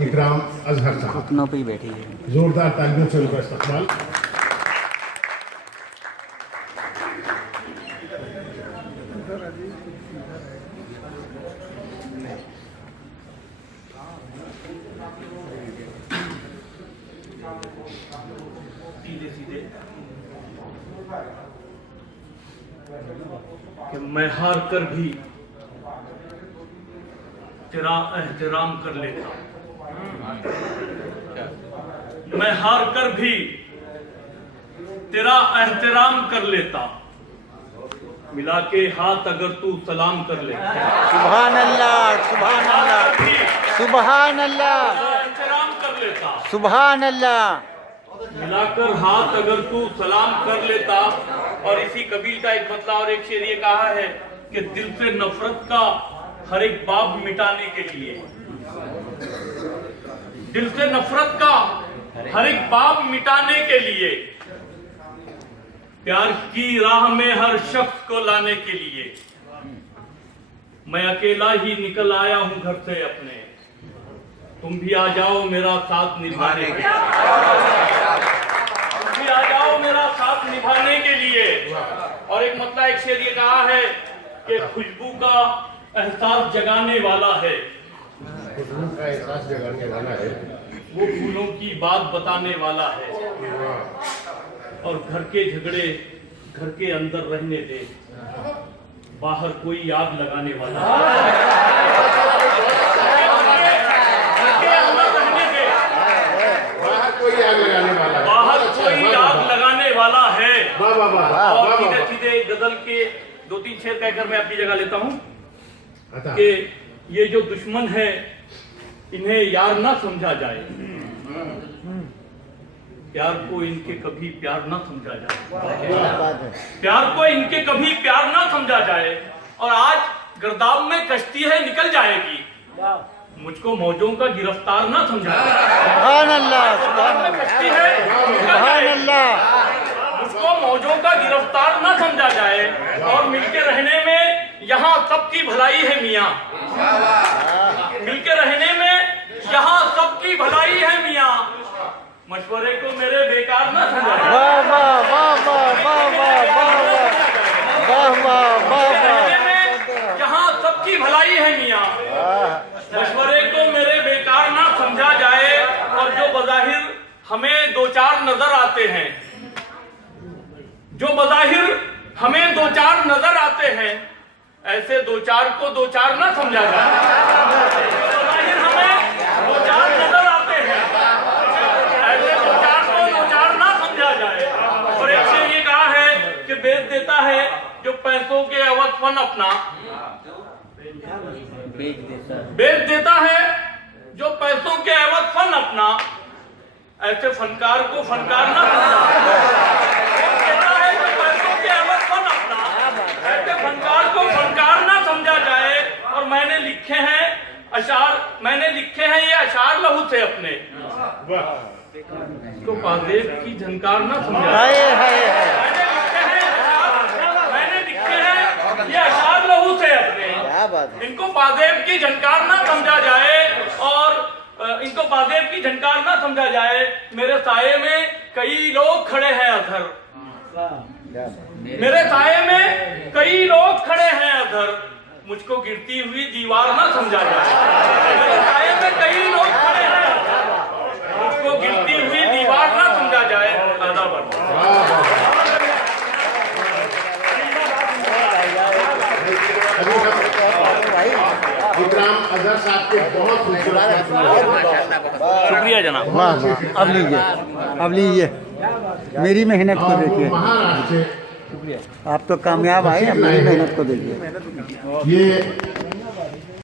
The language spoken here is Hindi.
इकराम अजहर साहब। घुटनों पे ही बैठी है। जोरदार तालियों से उनका इस्तकबाल। कि मैं हार कर भी तेरा एहतराम कर लेता, मैं हार कर भी तेरा एहतराम कर लेता, मिला के हाथ अगर तू सलाम कर लेता। सुभान अल्लाह, सुभान अल्लाह, सुभान अल्लाह, एहतराम कर लेता, सुभान अल्लाह। मिलाकर हाथ अगर तू सलाम कर लेता। और इसी कबील का एक मतला और एक शेर ये कहा है कि दिल से नफरत का हर एक बाब मिटाने के लिए, दिल से नफरत का हर एक बाब मिटाने के लिए, प्यार की राह में हर शख्स को लाने के लिए, मैं अकेला ही निकल आया हूं घर से अपने, तुम भी आ जाओ मेरा साथ निभाने के लिए, तुम भी आ जाओ मेरा साथ निभाने के लिए। और एक मतलब एक शेर ये कहा है कि खुशबू का एहसास जगाने वाला है, खुशबू का एहसास जगाने वाला है, वो फूलों की बात बताने वाला है, और घर के झगड़े घर के अंदर रहने दे, बाहर कोई आग लगाने वाला है। कोई आग लगाने वाला है, बाहर कोई आग लगाने वाला है। वाह वाह वाह। और सीधे सीधे गजल के 2-3 शेर कहकर मैं अपनी जगह लेता हूँ कि ये जो दुश्मन है इन्हें यार ना समझा जाए, प्यार को इनके कभी प्यार ना समझा जाए, प्यार को इनके कभी प्यार ना समझा जाए। और आज गर्दाब में कश्ती है निकल जाएगी, मुझको मौजों का गिरफ्तार ना समझा जाए। सुभान अल्लाह, सुभान अल्लाह, कश्ती है सुभान अल्लाह। मुझको मौजों का गिरफ्तार ना समझा जाए, और मिलके रहने में यहाँ सबकी भलाई है मियाँ, मिलके रहने में यहाँ सबकी भलाई है मियाँ, मशवरे को मेरे बेकार ना समझा जाए। वाह वाह वाह वाह वाह वाह वाह वाह वाह रहने में यहाँ सबकी भलाई है मियाँ, मशवरे को मेरे बेकार ना समझा जाए। और जो बज़ाहिर हमें 2-4 नजर आते हैं, जो बज़ाहिर हमें 2-4 नजर आते हैं, ऐसे 2-4 को 2-4 ना समझा जाए। बज़ाहिर हमें 2-4 नजर आते हैं, ऐसे 2-4 को 2-4 ना समझा जाए। और एक शेर ये कहा है कि बेच देता है जो पैसों के अवध फन अपना, बेच देता है जो पैसों के एवज फन अपना, ऐसे फनकार को फनकार ना समझा। बेच देता है जो पैसों के एवज फन अपना, ऐसे फनकार को फनकार ना समझा जाए। और मैंने लिखे हैं अशार, मैंने लिखे हैं ये अशार लहू से अपने, तो पादेब की झनकार ना समझा जाए। मैंने लिखे हैं ये अशार लहू से अपने, इनको पादेब की झनकार ना समझा जाए, और इनको पादेब की झनकार ना समझा जाए। मेरे साये में कई लोग खड़े हैं अधर, मेरे साये में कई लोग खड़े हैं अधर, मुझको गिरती हुई दीवार ना समझा जाए। मेरे साये में कई लोग खड़े हैं अधर, मुझको गिरती हुई दीवार ना समझा जाए। इकराम अजहर साहब के बहुत खूबसूरत, शुक्रिया जनाब। वाह वाह। अब लीजिए, अब लीजिए, मेरी मेहनत को देखिए। महाराष्ट्र से आप तो कामयाब आए, अब मेरी मेहनत को देखिए। ये